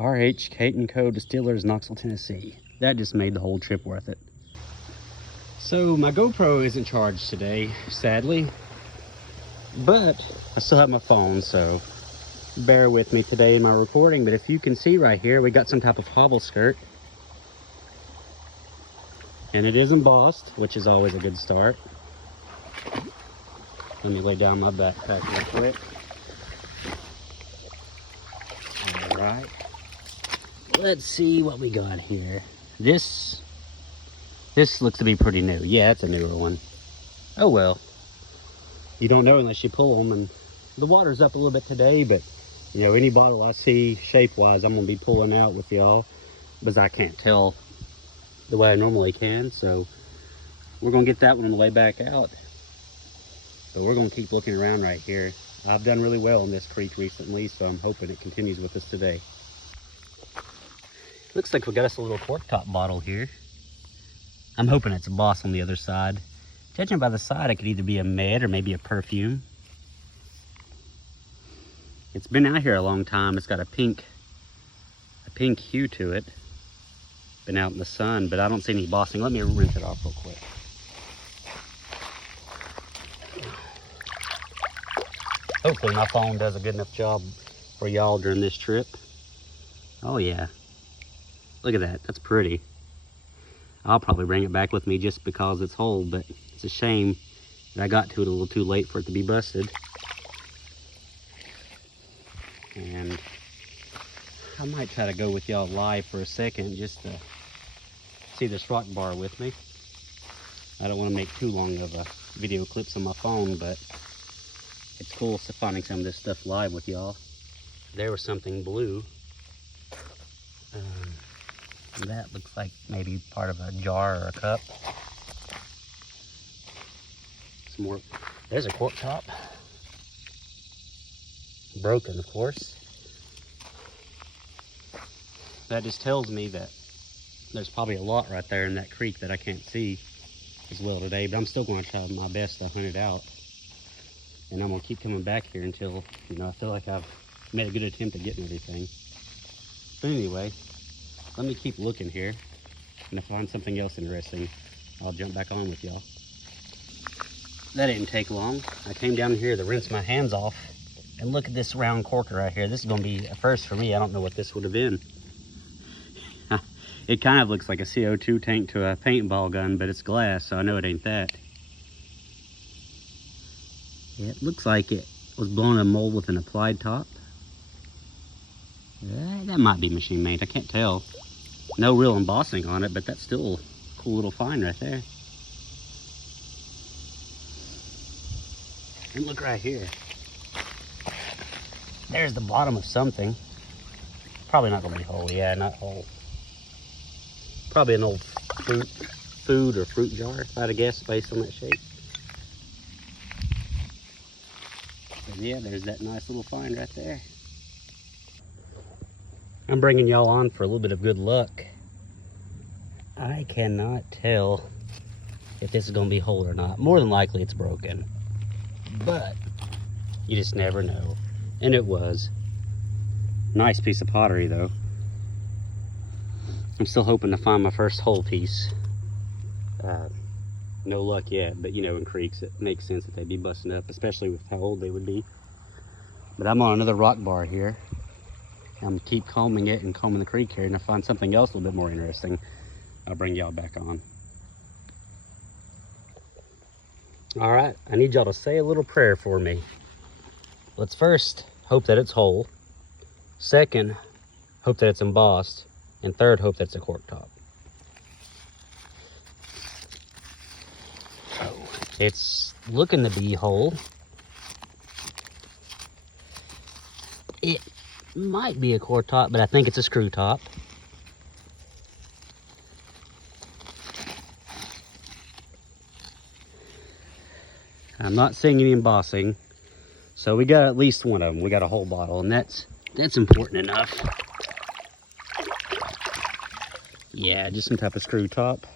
RH Kate & Co. Distillers, Knoxville, Tennessee. That just made the whole trip worth it. So my GoPro isn't charged today, sadly, but I still have my phone, so bear with me today in my recording. But if you can see right here, we got some type of hobble skirt, and it is embossed, which is always a good start. Let me lay down my backpack real quick. All right, let's see what we got here. This looks to be pretty new. Yeah, it's a newer one. Oh well, you don't know unless you pull them. And the water's up a little bit today, but you know, any bottle I see shape wise, I'm gonna be pulling out with y'all because I can't tell the way I normally can. So we're gonna get that one on the way back out, but we're gonna keep looking around right here. I've done really well in this creek recently, so I'm hoping it continues with us today. Looks like we got us a little cork top bottle here. I'm hoping it's a Boss on the other side. Judging by the side, it could either be a med or maybe a perfume. It's been out here a long time. It's got a pink hue to it. Been out in the sun, but I don't see any bossing. Let me rinse it off real quick. Hopefully my phone does a good enough job for y'all during this trip. Oh yeah, look at that, that's pretty. I'll probably bring it back with me just because it's whole, but it's a shame that I got to it a little too late for it to be busted. And I might try to go with y'all live for a second just to see this rock bar with me. I don't want to make too long of a video clips on my phone, but it's cool finding some of this stuff live with y'all. There was something blue. That looks like maybe part of a jar or a cup. Some more. There's a cork top. Broken, of course. That just tells me that there's probably a lot right there in that creek that I can't see as well today, but I'm still going to try my best to hunt it out. And I'm going to keep coming back here until, you know, I feel like I've made a good attempt at getting everything. But anyway, let me keep looking here, and if I find something else interesting, I'll jump back on with y'all. That didn't take long. I came down here to rinse my hands off, and look at this round corker right here. This is gonna be a first for me. I don't know what this would have been. It kind of looks like a CO2 tank to a paintball gun, but it's glass, so I know it ain't that. Yeah, it looks like it was blown in a mold with an applied top. That might be machine made, I can't tell. No real embossing on it, but that's still a cool little find right there. And look right here. There's the bottom of something. Probably not gonna be whole, yeah, not whole. Probably an old food or fruit jar, if I had to guess, based on that shape. But yeah, there's that nice little find right there. I'm bringing y'all on for a little bit of good luck. I cannot tell if this is gonna be whole or not. More than likely it's broken, but you just never know. And it was. Nice piece of pottery though. I'm still hoping to find my first whole piece. No luck yet, but you know, in creeks it makes sense that they'd be busting up, especially with how old they would be. But I'm on another rock bar here. I'm gonna keep combing it and combing the creek here, and if I find something else a little bit more interesting, I'll bring y'all back on. All right, I need y'all to say a little prayer for me. Let's first hope that it's whole. Second, hope that it's embossed. And third, hope that it's a cork top. Oh, it's looking to be whole. It might be a cork top, but I think it's a screw top. I'm not seeing any embossing, so we got at least one of them. We got a whole bottle, and that's important enough. Yeah, just some type of screw top.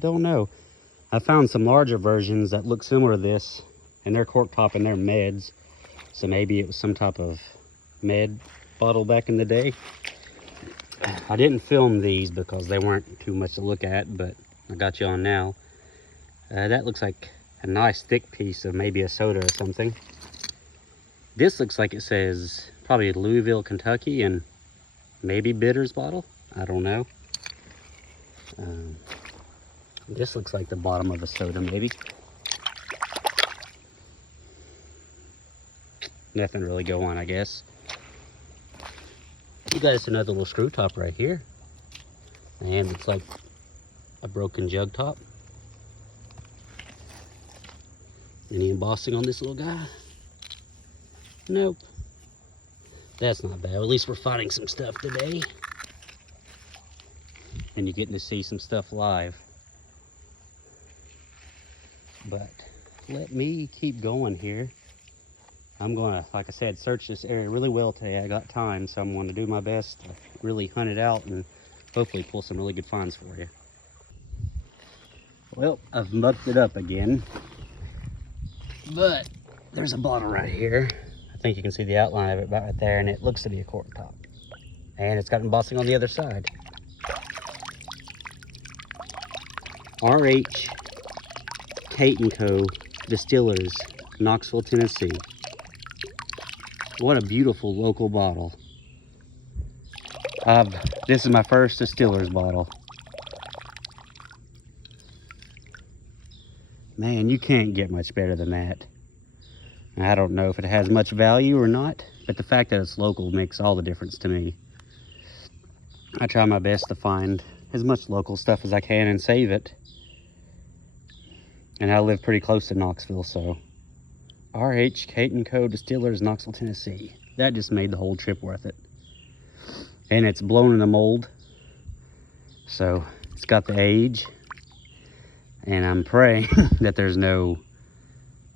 Don't know. I found some larger versions that look similar to this, and they're cork top and they're meds. So maybe it was some type of med bottle back in the day. I didn't film these because they weren't too much to look at, but I got you on now. That looks like a nice thick piece of maybe a soda or something. This looks like it says probably Louisville, Kentucky, and maybe bitters bottle. I don't know. This looks like the bottom of a soda, maybe. Nothing really go on, I guess. You got another little screw top right here. And it's like a broken jug top. Any embossing on this little guy? Nope. That's not bad. At least we're finding some stuff today. And you're getting to see some stuff live. But let me keep going here. I'm gonna, like I said, search this area really well today. I got time, so I'm gonna do my best to really hunt it out and hopefully pull some really good finds for you. Well, I've mucked it up again, but there's a bottle right here. I think you can see the outline of it about right there, and it looks to be a cork top. And it's got embossing on the other side. R.H. Tate & Co. Distillers, Knoxville, Tennessee. What a beautiful local bottle. This is my first Distillers bottle. Man, you can't get much better than that. I don't know if it has much value or not, but the fact that it's local makes all the difference to me. I try my best to find as much local stuff as I can and save it. And I live pretty close to Knoxville, so. R.H. Tate & Co. Distillers, Knoxville, Tennessee. That just made the whole trip worth it. And it's blown in a mold. So it's got the age. And I'm praying that there's no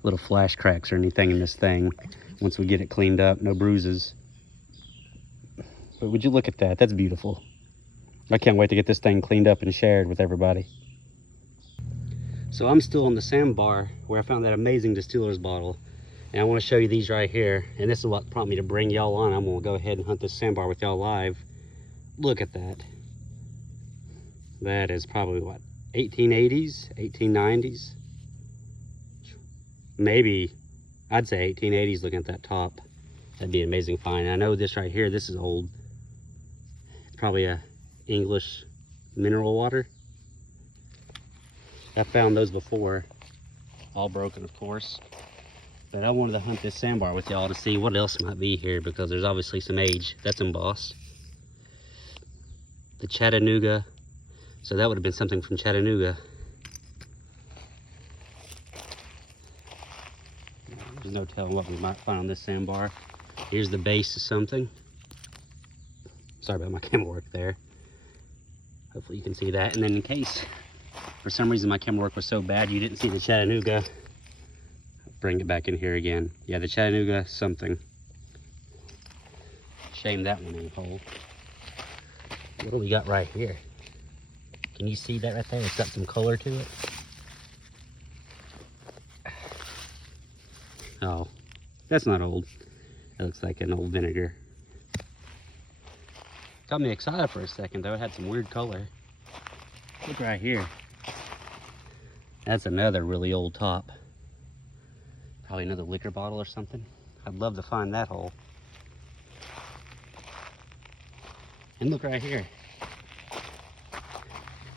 little flash cracks or anything in this thing once we get it cleaned up. No bruises. But would you look at that? That's beautiful. I can't wait to get this thing cleaned up and shared with everybody. So I'm still on the sandbar where I found that amazing Distillers bottle. And I want to show you these right here. And this is what prompted me to bring y'all on. I'm going to go ahead and hunt this sandbar with y'all live. Look at that. That is probably what, 1880s, 1890s? Maybe, I'd say 1880s looking at that top. That'd be an amazing find. And I know this right here, this is old. It's probably a English mineral water. I found those before, all broken of course. But I wanted to hunt this sandbar with y'all to see what else might be here because there's obviously some age. That's embossed. The Chattanooga, so that would have been something from Chattanooga. There's no telling what we might find on this sandbar. Here's the base of something. Sorry about my camera work there. Hopefully you can see that. And then in case for some reason my camera work was so bad you didn't see the Chattanooga, I'll bring it back in here again. Yeah, the Chattanooga something. Shame that one ain't whole. What do we got right here? Can you see that right there? It's got some color to it. Oh, that's not old. That looks like an old vinegar. Got me excited for a second though. It had some weird color. Look right here. That's another really old top. Probably another liquor bottle or something. I'd love to find that hole. And look right here.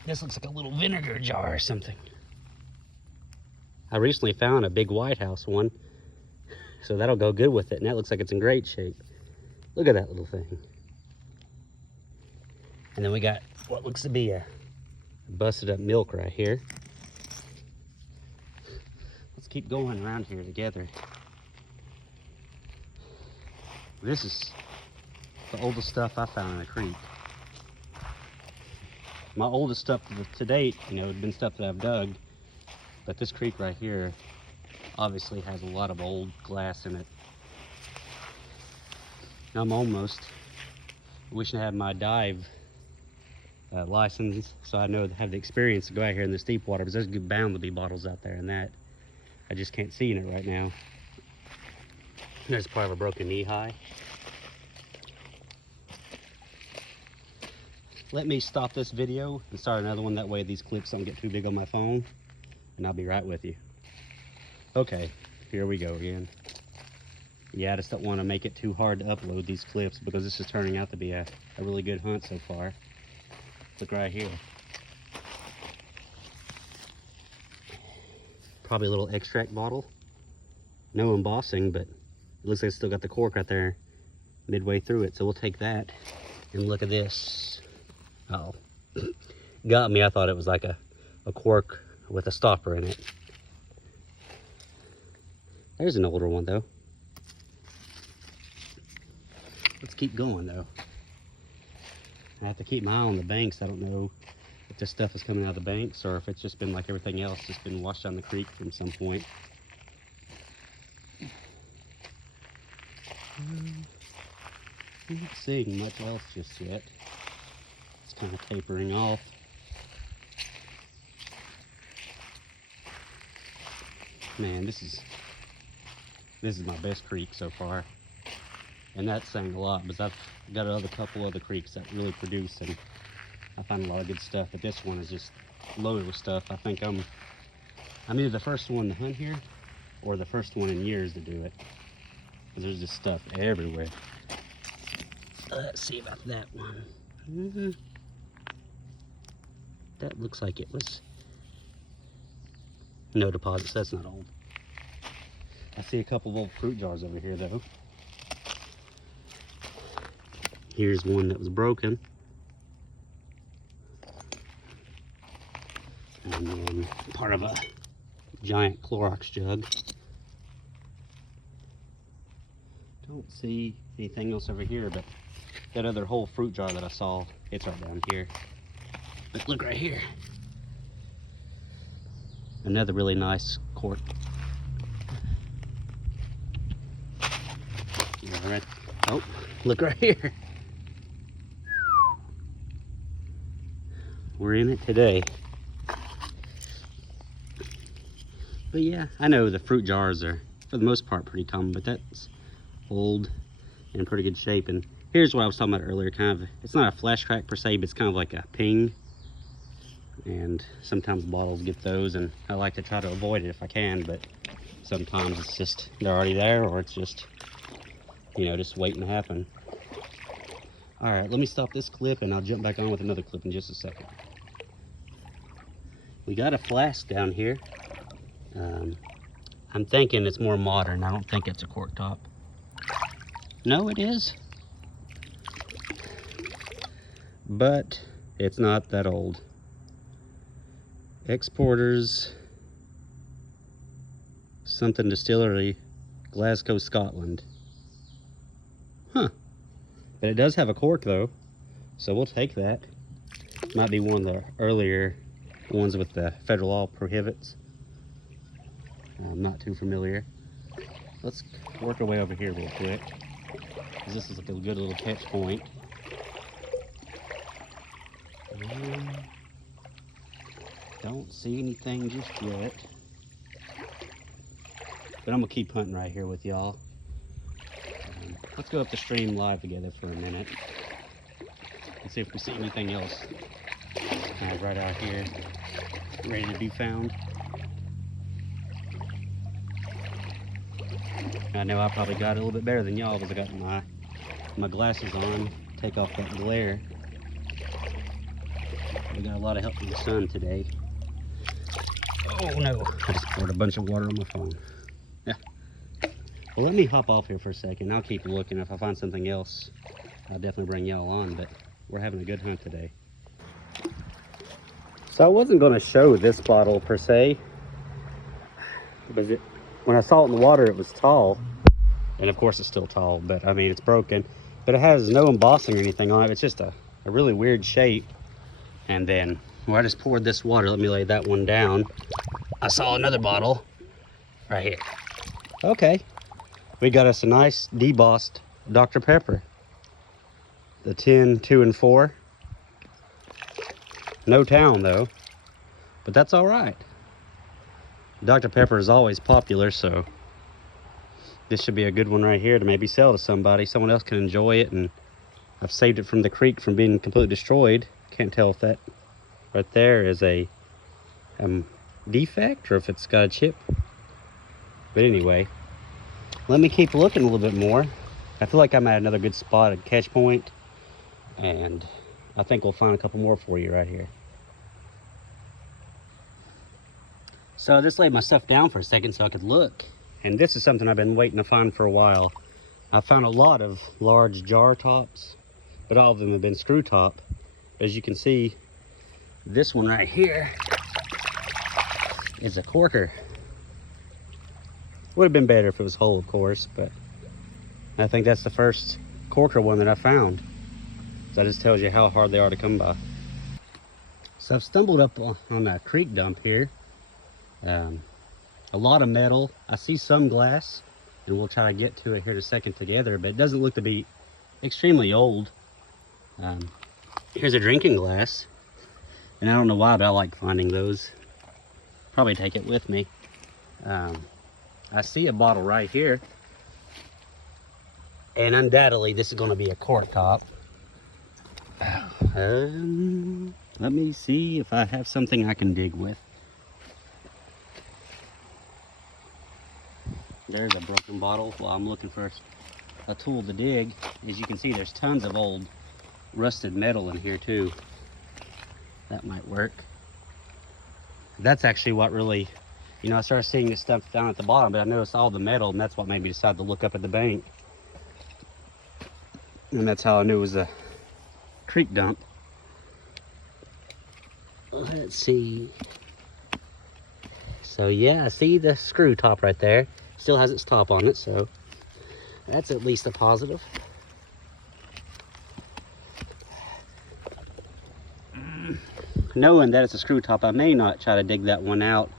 This looks like a little vinegar jar or something. I recently found a big White House one, so that'll go good with it, and that looks like it's in great shape. Look at that little thing. And then we got what looks to be a busted up milk right here. Let's keep going around here together. This is the oldest stuff I found in a creek. My oldest stuff to date, you know, had been stuff that I've dug, but this creek right here obviously has a lot of old glass in it. I'm almost wishing I had my dive license so I know have the experience to go out here in this deep water, because there's bound to be bottles out there in that. I just can't see in it right now. There's part of a broken knee high. let me stop this video and start another one. That way these clips don't get too big on my phone. And I'll be right with you. Okay, here we go again. Yeah, I just don't want to make it too hard to upload these clips because this is turning out to be a really good hunt so far. Look right here. Probably a little extract bottle. No embossing, but it looks like it's still got the cork right there midway through it. So we'll take that and look at this. Uh-oh. Got me. I thought it was like a cork with a stopper in it. There's an older one though. Let's keep going though. I have to keep my eye on the banks. I don't know if this stuff is coming out of the banks or if it's just been like everything else, just been washed down the creek from some point. I'm not seeing much else just yet. It's kind of tapering off. Man, this is my best creek so far. And that's saying a lot because I've got a couple other creeks that really produce and I find a lot of good stuff, but this one is just loaded with stuff. I think I'm either the first one to hunt here or the first one in years to do it. Because there's just stuff everywhere. Let's see about that one. That looks like it was no deposits. That's not old. I see a couple of old fruit jars over here though. Here's one that was broken. And then part of a giant Clorox jug. Don't see anything else over here, but that other whole fruit jar that I saw, it's right down here. But look right here. Another really nice cork. All right. Oh, look right here. We're in it today. But yeah, I know the fruit jars are, for the most part, pretty common, but that's old and in pretty good shape. And here's what I was talking about earlier, kind of, it's not a flash crack per se, but it's kind of like a ping. And sometimes bottles get those, and I like to try to avoid it if I can, but sometimes it's just, they're already there, or it's just, you know, just waiting to happen. All right, let me stop this clip and I'll jump back on with another clip in just a second. We got a flask down here. I'm thinking it's more modern. I don't think it's a cork top. No, it is. But it's not that old. Exporters, something distillery, Glasgow, Scotland. Huh. But it does have a cork though, so we'll take that. Might be one of the earlier ones with the federal law prohibits. I'm not too familiar. Let's work our way over here real quick, because this is like a good little catch point. Don't see anything just yet, but I'm gonna keep hunting right here with y'all. Let's go up the stream live together for a minute and see if we see anything else kind of right out here ready to be found. I know I probably got it a little bit better than y'all because I got my glasses on, take off that glare. We got a lot of help from the sun today. Oh no, I just poured a bunch of water on my phone. Yeah. Well, let me hop off here for a second. I'll keep looking. If I find something else, I'll definitely bring y'all on, but we're having a good hunt today. So I wasn't going to show this bottle per se, because when I saw it in the water, it was tall. And of course it's still tall, but I mean, it's broken. But it has no embossing or anything on it. It's just a really weird shape. And then, where I just poured this water, let me lay that one down. I saw another bottle right here. Okay. We got us a nice debossed Dr. Pepper. The 10, 2, and 4. No town though, but that's all right. Dr. Pepper is always popular, so this should be a good one right here to maybe sell to somebody. Someone else can enjoy it, and I've saved it from the creek from being completely destroyed Can't tell if that right there is a defect or if it's got a chip. But anyway, let me keep looking a little bit more. I feel like I'm at another good spot, a catch point, and I think we'll find a couple more for you right here. So I just laid my stuff down for a second so I could look. And this is something I've been waiting to find for a while. I found a lot of large jar tops, but all of them have been screw top. As you can see, this one right here is a corker. Would have been better if it was whole, of course, but I think that's the first corker one that I found. So that just tells you how hard they are to come by. So I've stumbled up on a creek dump here. A lot of metal. I see some glass, and we'll try to get to it here in a second together, but it doesn't look to be extremely old. Here's a drinking glass, and I don't know why, but I like finding those. Probably take it with me. I see a bottle right here, and undoubtedly this is going to be a cork top. Let me see if I have something I can dig with. There's a broken bottle. Well, I'm looking for a tool to dig. As you can see, there's tons of old rusted metal in here too. That might work. That's actually what really, you know, I started seeing this stuff down at the bottom, but I noticed all the metal, and that's what made me decide to look up at the bank. And that's how I knew it was a creek dump. Let's see. So yeah, I see the screw top right there. Still has its top on it, so that's at least a positive. Knowing that it's a screw top, I may not try to dig that one out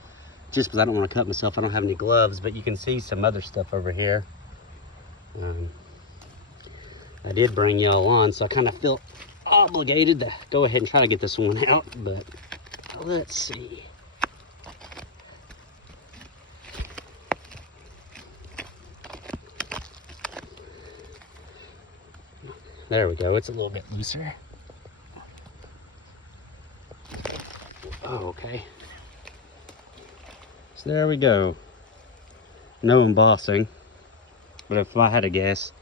just because I don't want to cut myself. I don't have any gloves, but you can see some other stuff over here. I did bring y'all on, so I kind of feel obligated to go ahead and try to get this one out, but let's see. There we go, it's a little bit looser. Oh, okay. So there we go. No embossing, but if I had to guess,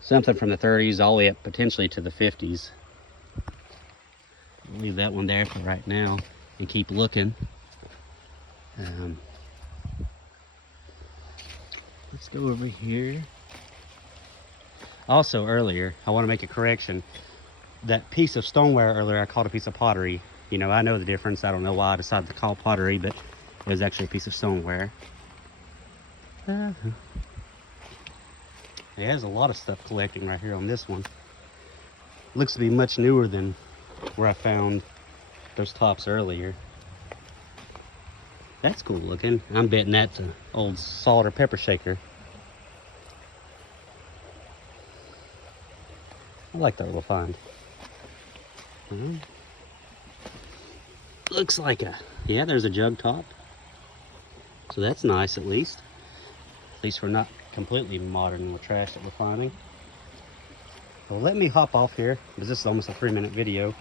something from the 30s all the way up potentially to the 50s. I'll leave that one there for right now and keep looking. Let's go over here. Also earlier, I want to make a correction. That piece of stoneware earlier, I called a piece of pottery. You know, I know the difference. I don't know why I decided to call pottery, but it was actually a piece of stoneware. It has a lot of stuff collecting right here on this one. Looks to be much newer than where I found those tops earlier. That's cool looking. I'm betting that's an old salt or pepper shaker. I like that little find. Looks like yeah, there's a jug top. So that's nice at least. At least we're not completely modern with trash that we're finding. Well, let me hop off here, because this is almost a 3-minute video.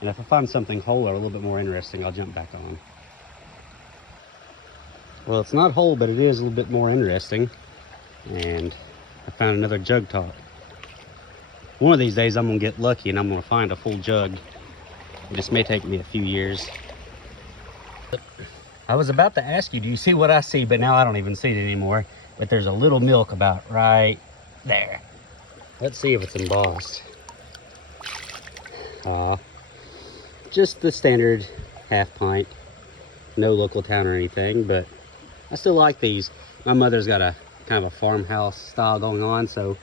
And if I find something whole or a little bit more interesting, I'll jump back on. Well, it's not whole, but it is a little bit more interesting. And I found another jug top. One of these days I'm gonna get lucky and I'm gonna find a full jug. This may take me a few years. I was about to ask you, do you see what I see? But now I don't even see it anymore. But there's a little milk about right there. Let's see if it's embossed. Just the standard half pint. No local town or anything, but I still like these. My mother's got a kind of a farmhouse style going on, so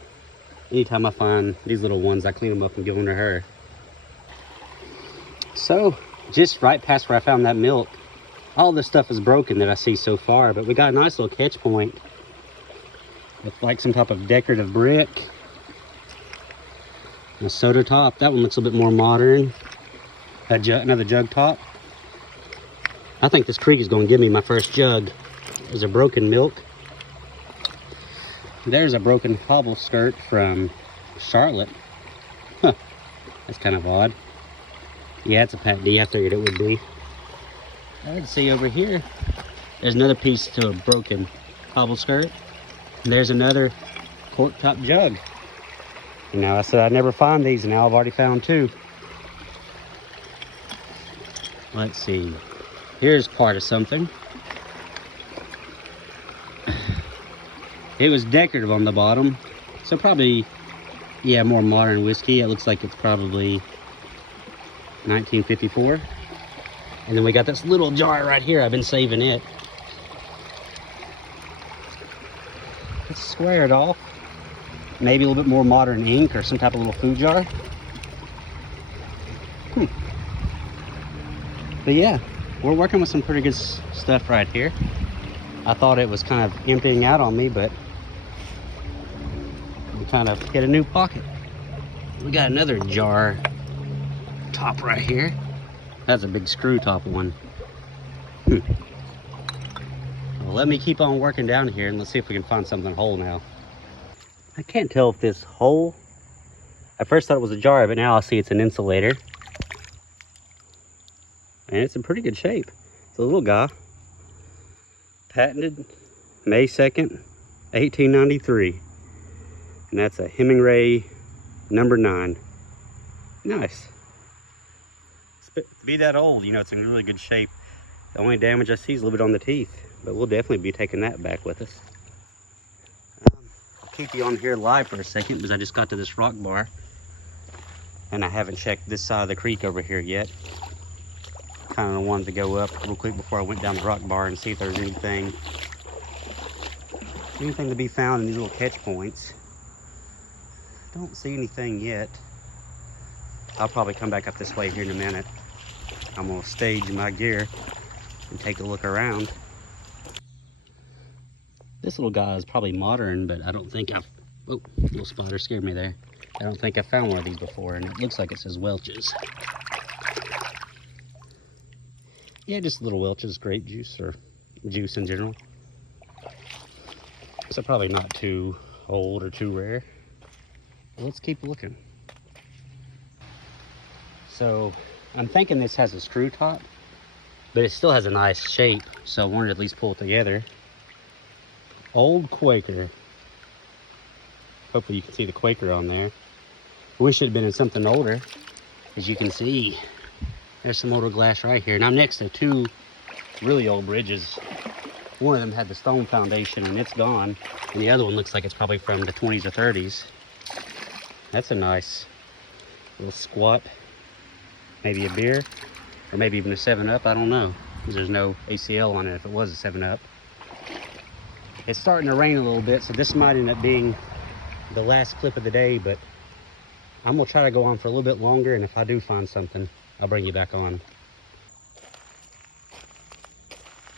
anytime I find these little ones, I clean them up and give them to her. So, just right past where I found that milk, all this stuff is broken that I see so far, but we got a nice little catch point with like some type of decorative brick. A soda top. That one looks a bit more modern. Another jug top. I think this creek is going to give me my first jug. There's a broken milk. There's a broken hobble skirt from Charlotte. Huh. That's kind of odd. Yeah, it's a Pat D. I figured it would be. Let's see over here. There's another piece to a broken cobble skirt. And there's another cork top jug. You know, I said I'd never find these, and now I've already found two. Let's see. Here's part of something. It was decorative on the bottom. So probably, yeah, more modern whiskey. It looks like it's probably 1954. And then we got this little jar right here. I've been saving it. Let's square it off. Maybe a little bit more modern ink or some type of little food jar. But yeah, we're working with some pretty good stuff right here. I thought it was kind of emptying out on me, but we kind of hit a new pocket. We got another jar top right here. That's a big screw top one. Well, let me keep on working down here and let's see if we can find something whole now. I can't tell if this whole, I first thought it was a jar, but now I see it's an insulator. And it's in pretty good shape. It's a little guy. Patented May 2nd, 1893. And that's a Hemingway number 9. Nice. To be that old, you know, it's in really good shape. The only damage I see is a little bit on the teeth, but we'll definitely be taking that back with us. I'll keep you on here live for a second because I just got to this rock bar and I haven't checked this side of the creek over here yet. Kind of wanted to go up real quick before I went down the rock bar and see if there's anything to be found in these little catch points. Don't see anything yet. I'll probably come back up this way here in a minute. I'm gonna stage my gear and take a look around. This little guy is probably modern, but I don't think I've, oh, little spider scared me there. I don't think I found one of these before, and it looks like it says Welch's. Yeah, just little Welch's grape juice, or juice in general. So probably not too old or too rare. Let's keep looking. So I'm thinking this has a screw top, but it still has a nice shape, so I wanted to at least pull it together. Old Quaker. Hopefully you can see the Quaker on there. Wish it had been in something older. As you can see, there's some older glass right here. And I'm next to two really old bridges. One of them had the stone foundation and it's gone. And the other one looks like it's probably from the 20s or 30s. That's a nice little squat. Maybe a beer, or maybe even a 7-Up, I don't know. Because there's no ACL on it if it was a 7-Up. It's starting to rain a little bit, so this might end up being the last clip of the day, but I'm gonna try to go on for a little bit longer, and if I do find something, I'll bring you back on.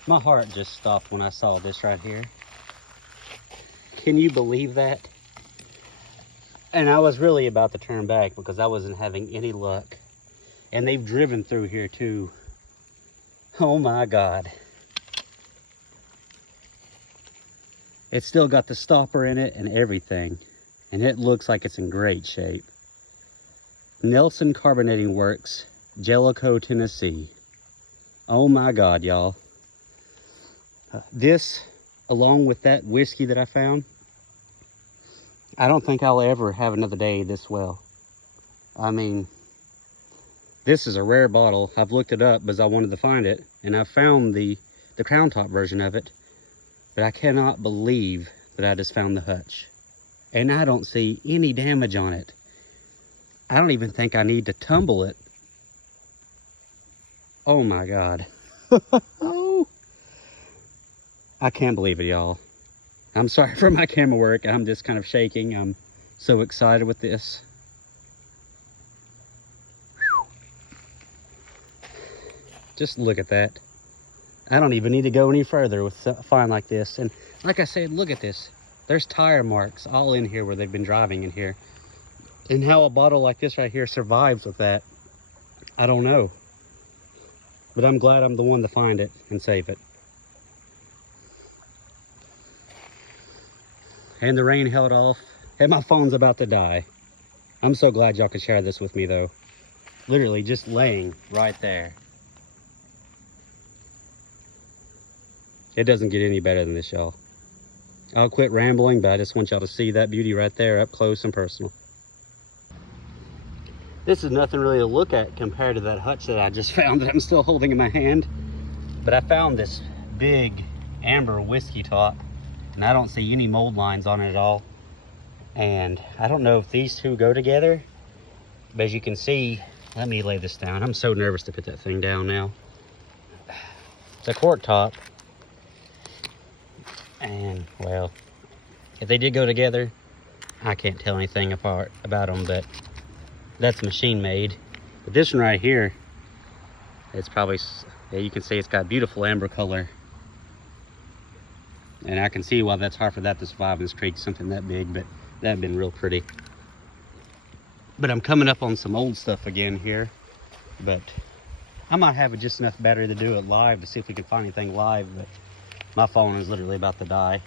My heart just stopped when I saw this right here. Can you believe that? And I was really about to turn back because I wasn't having any luck. And they've driven through here too. Oh my God. It's still got the stopper in it and everything. And it looks like it's in great shape. Nelson Carbonating Works, Jellicoe, Tennessee. Oh my God, y'all. This, along with that whiskey that I found, I don't think I'll ever have another day this well. I mean, this is a rare bottle. I've looked it up because I wanted to find it, and I found the crown top version of it, but I cannot believe that I just found the Hutch. And I don't see any damage on it. I don't even think I need to tumble it. Oh my God. Oh, I can't believe it, y'all. I'm sorry for my camera work. I'm just kind of shaking. I'm so excited with this. Just look at that. I don't even need to go any further with a find like this. And like I said, look at this. There's tire marks all in here where they've been driving in here. And how a bottle like this right here survives with that, I don't know. But I'm glad I'm the one to find it and save it. And the rain held off. And my phone's about to die. I'm so glad y'all could share this with me though. Literally just laying right there. It doesn't get any better than this, y'all. I'll quit rambling, but I just want y'all to see that beauty right there up close and personal. This is nothing really to look at compared to that hutch that I just found that I'm still holding in my hand. But I found this big amber whiskey top, and I don't see any mold lines on it at all. And I don't know if these two go together, but as you can see, let me lay this down. I'm so nervous to put that thing down now. It's a cork top. And well, if they did go together, I can't tell anything apart about them, but that's machine made. But this one right here, it's probably, yeah, you can see it's got beautiful amber color. And I can see why that's hard for that to survive in this creek, something that big, but that'd been real pretty. But I'm coming up on some old stuff again here, but I might have just enough battery to do it live to see if we can find anything live, but my phone is literally about to die.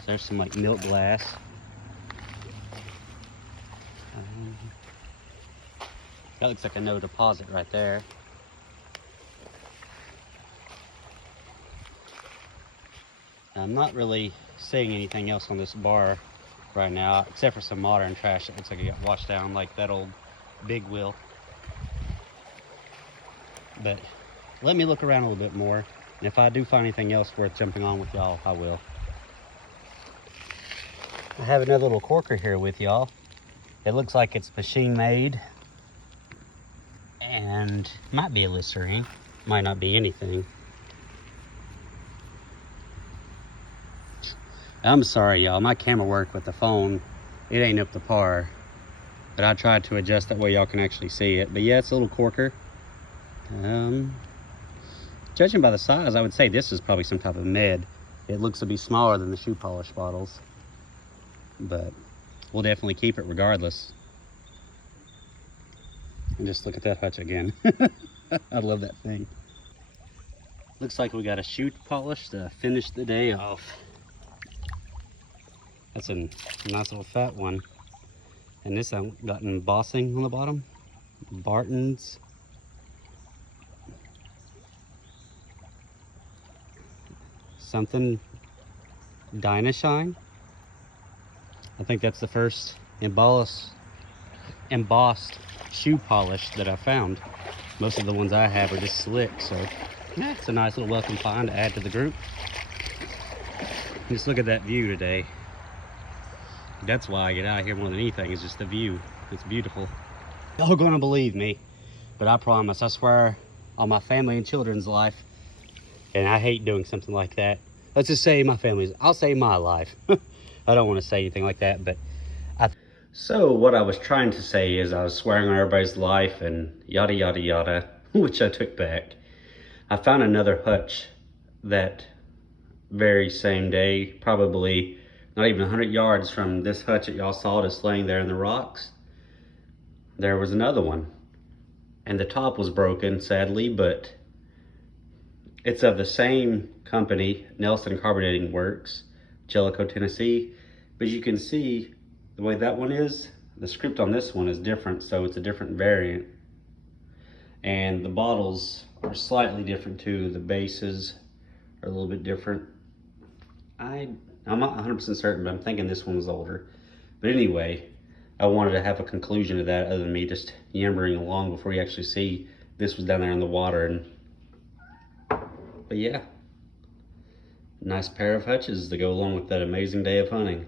So there's some like milk glass. That looks like a no deposit right there. I'm not really seeing anything else on this bar right now, except for some modern trash that looks like it got washed down, like that old big wheel. But let me look around a little bit more, and if I do find anything else worth jumping on with y'all, I will. I have another little corker here with y'all. It looks like it's machine made, and might be a Listerine, might not be anything. I'm sorry, y'all. My camera work with the phone, it ain't up to par. But I tried to adjust that way y'all can actually see it. But yeah, it's a little corker. Judging by the size, I would say this is probably some type of med. It looks to be smaller than the shoe polish bottles. But we'll definitely keep it regardless. And just look at that hutch again. I love that thing. Looks like we got a shoe polish to finish the day off. That's a nice little fat one. And this I've got embossing on the bottom. Barton's. Something Dynashine. I think that's the first embossed shoe polish that I found. Most of the ones I have are just slick, so yeah, it's a nice little welcome find to add to the group. Just look at that view today. That's why I get out here more than anything, is just the view. It's beautiful. Y'all gonna believe me, but I promise, I swear on my family and children's life, and I hate doing something like that. Let's just say my family's, I'll say my life. I don't want to say anything like that, but so what I was trying to say is I was swearing on everybody's life and yada yada yada, which I took back. I found another hutch that very same day, probably not even 100 yards from this hutch that y'all saw just laying there in the rocks. There was another one, and the top was broken, sadly, but it's of the same company, Nelson Carbonating Works, Jellicoe, Tennessee. But you can see the way that one is, the script on this one is different, so it's a different variant. And the bottles are slightly different too. The bases are a little bit different. I'm not 100% certain, but I'm thinking this one was older. But anyway, I wanted to have a conclusion to that other than me just yammering along before you actually see this was down there in the water. But yeah, nice pair of hutches to go along with that amazing day of hunting.